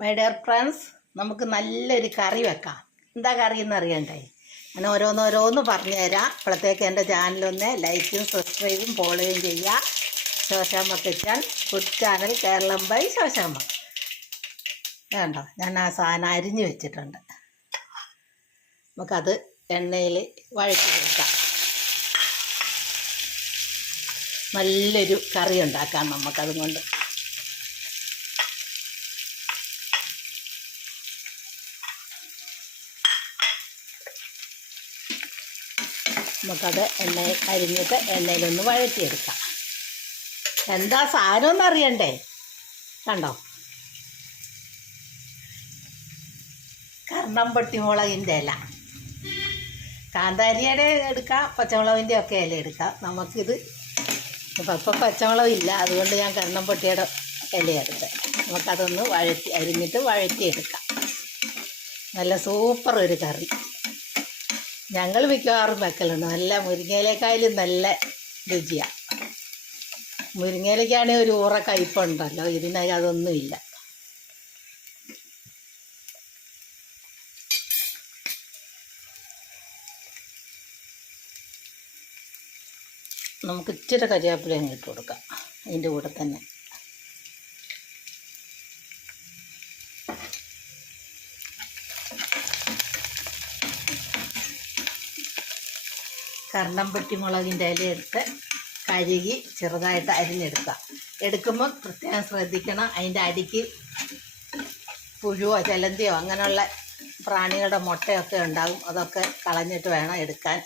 My dear friends, നമുക്ക് നല്ലൊരു കറി വെക്കാം. എന്താ കറി എന്ന് അറിയണ്ടേ? ഞാൻ ഓരോന്നോരോന്ന് പറഞ്ഞു തരാം. അപ്പോഴത്തേക്ക് എൻ്റെ ചാനലൊന്ന് ലൈക്കും സബ്സ്ക്രൈബും ഫോളോയും ചെയ്യുക. Sosamma kitchen food channel, Keralam by Sosamma. വേണ്ടോ, ഞാൻ ആ സാധനം അരിഞ്ഞ് വെച്ചിട്ടുണ്ട്. നമുക്കത് എണ്ണയിൽ വഴറ്റി കൊടുക്കാം. നല്ലൊരു കറി ഉണ്ടാക്കാം നമുക്കതും കൊണ്ട്. നമുക്കത് അരിഞ്ഞിട്ട് എണ്ണയിലൊന്ന് വഴറ്റിയെടുക്കാം. എന്താ സാധനം എന്നറിയണ്ടേ? കണ്ടോ, കർണംപൊട്ടി മുളകിൻ്റെ ഇല. കാന്താരിയുടെ എടുക്കാം, പച്ചമുളകിൻ്റെ ഒക്കെ ഇല എടുക്കാം. നമുക്കിത് ഇപ്പം പച്ചമുളകില്ല, അതുകൊണ്ട് ഞാൻ കർണംപൊട്ടിയുടെ ഇലയെടുത്ത് നമുക്കതൊന്ന് അരിഞ്ഞിട്ട് വഴറ്റിയെടുക്കാം. നല്ല സൂപ്പർ ഒരു കറി ഞങ്ങൾ മിക്കവാറും വെക്കലുണ്ട്. നല്ല മുരിങ്ങയിലേക്കായാലും നല്ല രുചിയാണ്. മുരിങ്ങയിലേക്കാണെങ്കിൽ ഒരു ഊറ കയ്പുണ്ടല്ലോ, ഇതിനകം അതൊന്നുമില്ല. നമുക്ക് ഇച്ചിരി കരിവേപ്പില അങ്ങ് ഇട്ട് കൊടുക്കാം അതിൻ്റെ കൂടെ തന്നെ. കർണംപൊട്ടി മുളകിൻ്റെ ഇല എടുത്ത് കഴുകി ചെറുതായിട്ട് അരിഞ്ഞെടുക്കുക. എടുക്കുമ്പോൾ പ്രത്യേകം ശ്രദ്ധിക്കണം, അതിൻ്റെ അടിക്ക് പുഴുവോ ചെലന്തിയോ അങ്ങനെയുള്ള പ്രാണികളുടെ മുട്ടയൊക്കെ ഉണ്ടാകും. അതൊക്കെ കളഞ്ഞിട്ട് വേണം എടുക്കാൻ.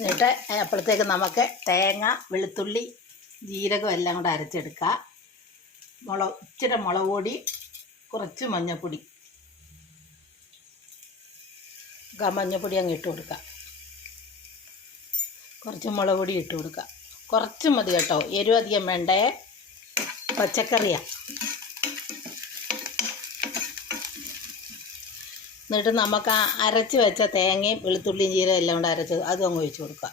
എന്നിട്ട് അപ്പോഴത്തേക്ക് നമുക്ക് തേങ്ങ, വെളുത്തുള്ളി, ജീരകം എല്ലാം കൂടെ അരച്ചെടുക്കുക. ഇച്ചിരി മുളക് പൊടി, കുറച്ച് മഞ്ഞൾപ്പൊടി, മഞ്ഞൾപ്പൊടി അങ്ങ് ഇട്ട് കൊടുക്കുക. കുറച്ച് മുളക് പൊടി ഇട്ട് കൊടുക്കുക. കുറച്ച് മതി കേട്ടോ, എരിവ് അധികം വേണ്ടേ, പച്ചക്കറിയാണ്. എന്നിട്ട് നമുക്ക് ആ അരച്ച് വെച്ച തേങ്ങയും വെളുത്തുള്ളിയും ജീരകം എല്ലാം കൂടെ അരച്ചത് അതും അങ്ങ് ഒഴിച്ച് കൊടുക്കുക.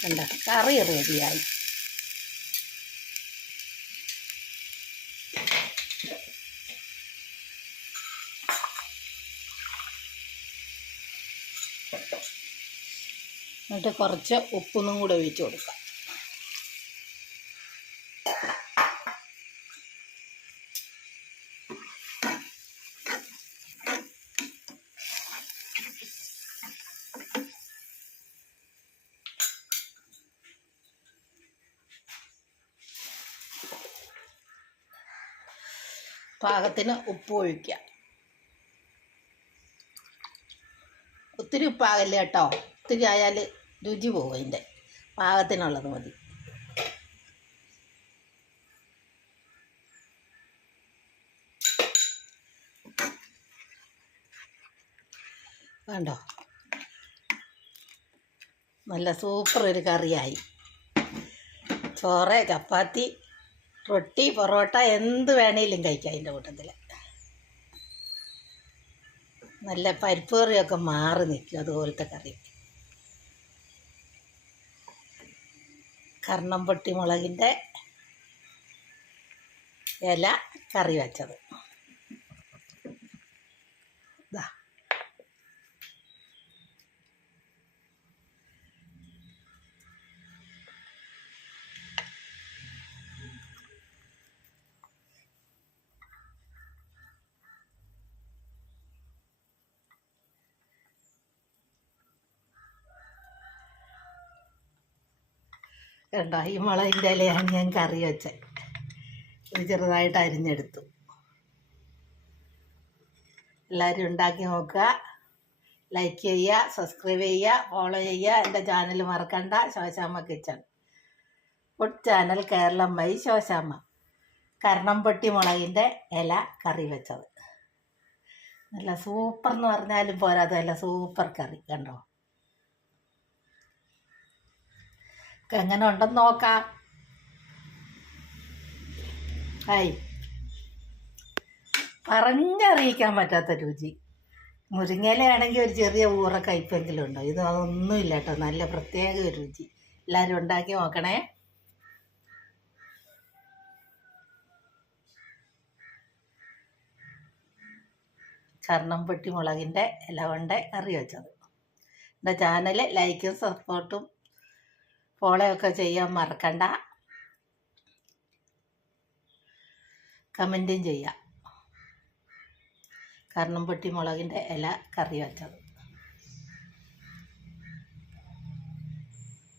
കണ്ട, കറി റെഡിയായി. എന്നിട്ട് കുറച്ച് ഉപ്പൊന്നും കൂടെ ഒഴിച്ച് കൊടുക്കാം. പാകത്തിന് ഉപ്പ് ഒഴിക്കുക. ഒത്തിരി ഉപ്പാകല്ലേ കേട്ടോ, ഒത്തിരി ആയാൽ രുചി പോകും. അതിൻ്റെ പാകത്തിനുള്ളത് മതി. കണ്ടോ, നല്ല സൂപ്പർ ഒരു കറിയായി. ചോറ്, ചപ്പാത്തി, റൊട്ടി, പൊറോട്ട എന്ത് വേണേലും കഴിക്കാം അതിൻ്റെ കൂട്ടത്തിൽ. നല്ല പരിപ്പ് കറിയൊക്കെ മാറി നിൽക്കും അതുപോലത്തെ കറി. കർണംപൊട്ടി മുളകിൻ്റെ ഇല കറി വെച്ചത്. ഇതാ, കണ്ടോ, ഈ മുളകിൻ്റെ ഇലയാണ് ഞാൻ കറി വെച്ചത്. ഇത് ചെറുതായിട്ട് അരിഞ്ഞെടുത്തു. എല്ലാവരും ഉണ്ടാക്കി നോക്കുക. ലൈക്ക് ചെയ്യുക, സബ്സ്ക്രൈബ് ചെയ്യുക, ഫോളോ ചെയ്യുക. എൻ്റെ ചാനൽ മറക്കണ്ട, Shoshamma kitchen. Food channel Keralam വൈ ശോശാമ്മ. കരണംപൊട്ടി മുളകിൻ്റെ ഇല കറി വെച്ചത് നല്ല സൂപ്പർ എന്ന് പറഞ്ഞാലും പോരാ, നല്ല സൂപ്പർ കറി. കണ്ടോ എങ്ങനെ ഉണ്ടെന്ന് നോക്കാം. ഹായ്, പറഞ്ഞറിയിക്കാൻ പറ്റാത്ത രുചി. മുരിങ്ങയിലയാണെങ്കിൽ ഒരു ചെറിയ ഊറ കയ്പെങ്കിലും ഉണ്ടോ? ഇത് അതൊന്നുമില്ല കേട്ടോ, നല്ല പ്രത്യേക ഒരു രുചി. എല്ലാവരും ഉണ്ടാക്കി നോക്കണേ. കരണംപൊട്ടി മുളകിൻ്റെ ഇല കൊണ്ട് കറി വെച്ചത്. എൻ്റെ ചാനൽ ലൈക്കും സപ്പോർട്ടും ഫോളോ ഒക്കെ ചെയ്യാൻ മറക്കണ്ട. കമൻറ്റും ചെയ്യാം. കരണംപൊട്ടി മുളകിൻ്റെ ഇല കറി വെച്ചത്.